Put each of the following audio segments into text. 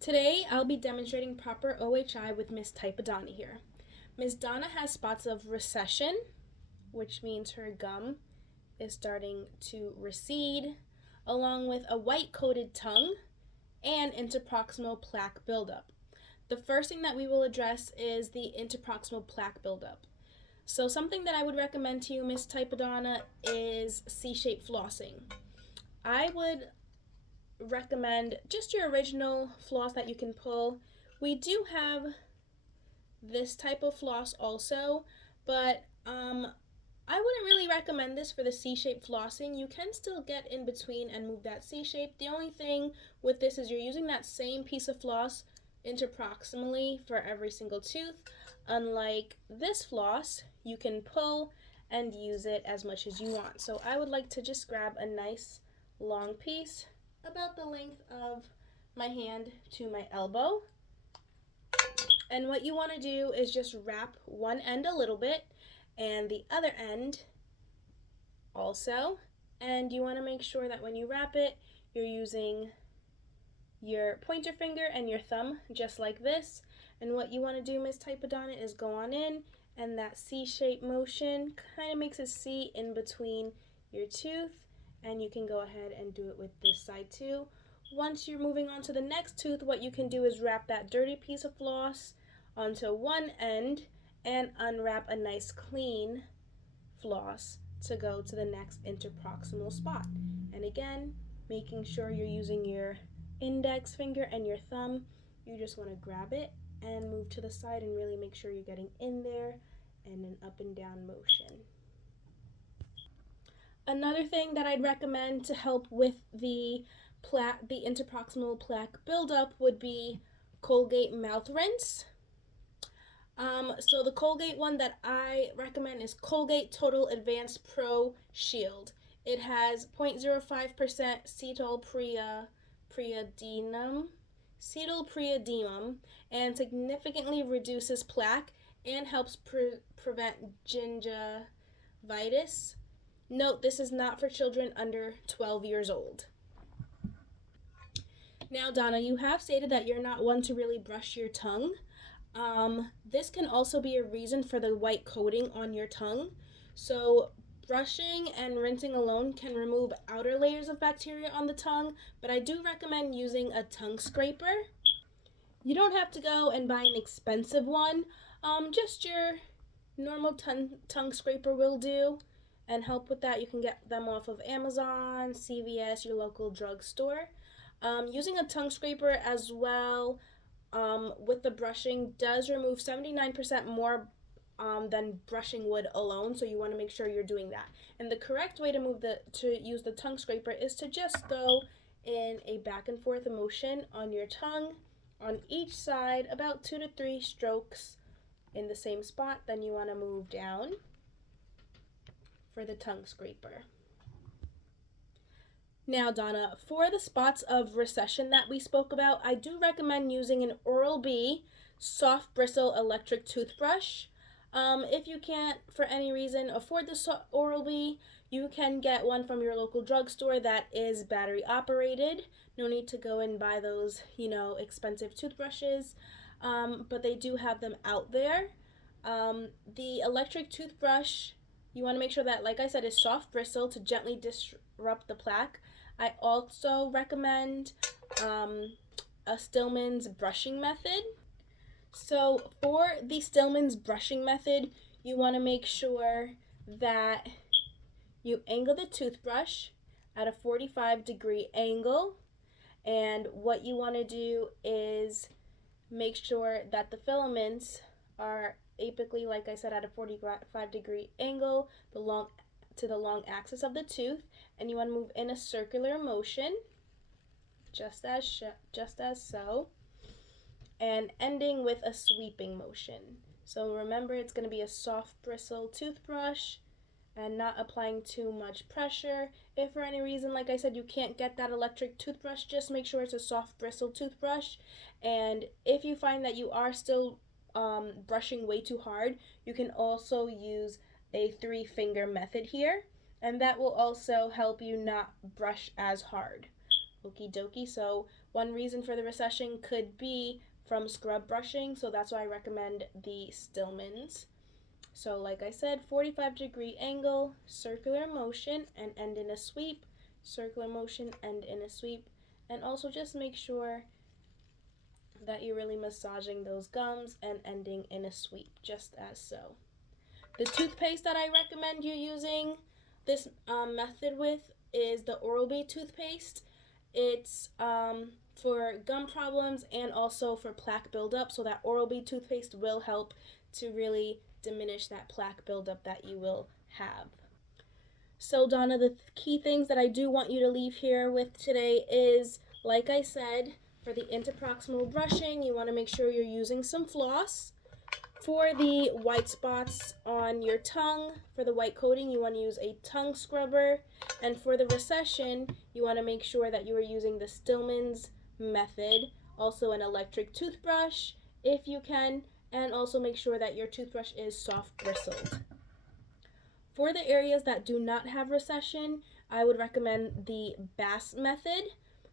Today, I'll be demonstrating proper OHI with Miss Typodona here. Miss Donna has spots of recession, which means her gum is starting to recede, along with a white-coated tongue and interproximal plaque buildup. The first thing that we will address is the interproximal plaque buildup. So something that I would recommend to you, Miss Typodona, is C-shaped flossing. I would recommend just your original floss that you can pull. We do have this type of floss also, but I wouldn't really recommend this for the C-shaped flossing. You can still get in between and move that C-shape. The only thing with this is you're using that same piece of floss interproximally for every single tooth. Unlike this floss, you can pull and use it as much as you want. So I would like to just grab a nice long piece about the length of my hand to my elbow. And what you want to do is just wrap one end a little bit and the other end also. And you want to make sure that when you wrap it, you're using your pointer finger and your thumb just like this. And what you want to do, Miss Typodona, is go on in, and that C-shaped motion kind of makes a C in between your tooth, and you can go ahead and do it with this side too. Once you're moving on to the next tooth, what you can do is wrap that dirty piece of floss onto one end and unwrap a nice clean floss to go to the next interproximal spot. And again, making sure you're using your index finger and your thumb. You just want to grab it and move to the side and really make sure you're getting in there and an up and down motion. Another thing that I'd recommend to help with the interproximal plaque buildup would be Colgate mouth rinse. So the Colgate one that I recommend is Colgate Total Advanced Pro Shield. It has 0.05% cetyl-priadenum, and significantly reduces plaque and helps prevent gingivitis. Note, this is not for children under 12 years old. Now, Donna, you have stated that you're not one to really brush your tongue. This can also be a reason for the white coating on your tongue. So brushing and rinsing alone can remove outer layers of bacteria on the tongue, but I do recommend using a tongue scraper. You don't have to go and buy an expensive one. Just your normal tongue scraper will do. And help with that, you can get them off of Amazon, CVS, your local drugstore. Using a tongue scraper as well with the brushing does remove 79% more than brushing would alone, so you want to make sure you're doing that. And the correct way to use the tongue scraper is to just go in a back and forth motion on your tongue on each side, about 2 to 3 strokes in the same spot. Then you want to move down for the tongue scraper. Now, Donna, for the spots of recession that we spoke about, I do recommend using an Oral-B soft bristle electric toothbrush. If you can't, for any reason, afford the Oral-B, you can get one from your local drugstore that is battery operated. No need to go and buy those, expensive toothbrushes, but they do have them out there. The electric toothbrush, you want to make sure that, like I said, is soft bristle to gently disrupt the plaque. I also recommend a Stillman's brushing method. So for the Stillman's brushing method, you want to make sure that you angle the toothbrush at a 45-degree angle. And what you want to do is make sure that the filaments are apically, like I said, at a 45-degree angle to the long axis of the tooth, and you want to move in a circular motion, just as so, and ending with a sweeping motion. So remember, it's going to be a soft bristle toothbrush and not applying too much pressure. If for any reason, like I said, you can't get that electric toothbrush, just make sure it's a soft bristle toothbrush. And if you find that you are still brushing way too hard, you can also use a 3-finger method here, and that will also help you not brush as hard. Okie dokie. So One reason for the recession could be from scrub brushing, so that's why I recommend the Stillman's. So like I said, 45-degree angle, circular motion, and end in a sweep, circular motion, end in a sweep. And also just make sure that you're really massaging those gums and ending in a sweep, just as so. The toothpaste that I recommend you using this method with is the Oral-B toothpaste. It's for gum problems and also for plaque buildup, so that Oral-B toothpaste will help to really diminish that plaque buildup that you will have. So Donna, the key things that I do want you to leave here with today is, like I said, for the interproximal brushing, you want to make sure you're using some floss. For the white spots on your tongue, for the white coating, you want to use a tongue scrubber. And for the recession, you want to make sure that you are using the Stillman's method, also an electric toothbrush if you can, and also make sure that your toothbrush is soft bristled. For the areas that do not have recession, I would recommend the Bass method.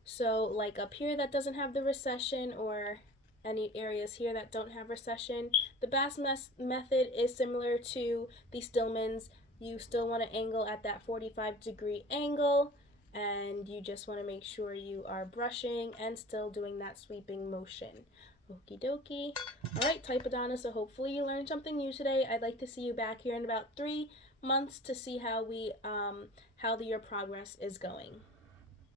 So like up here that doesn't have the recession, or any areas here that don't have recession, the Bass method is similar to the Stillman's. You still want to angle at that 45-degree angle, and you just want to make sure you are brushing and still doing that sweeping motion. Okie dokie. Alright, Typodona, so hopefully you learned something new today. I'd like to see you back here in about 3 months to see how your progress is going.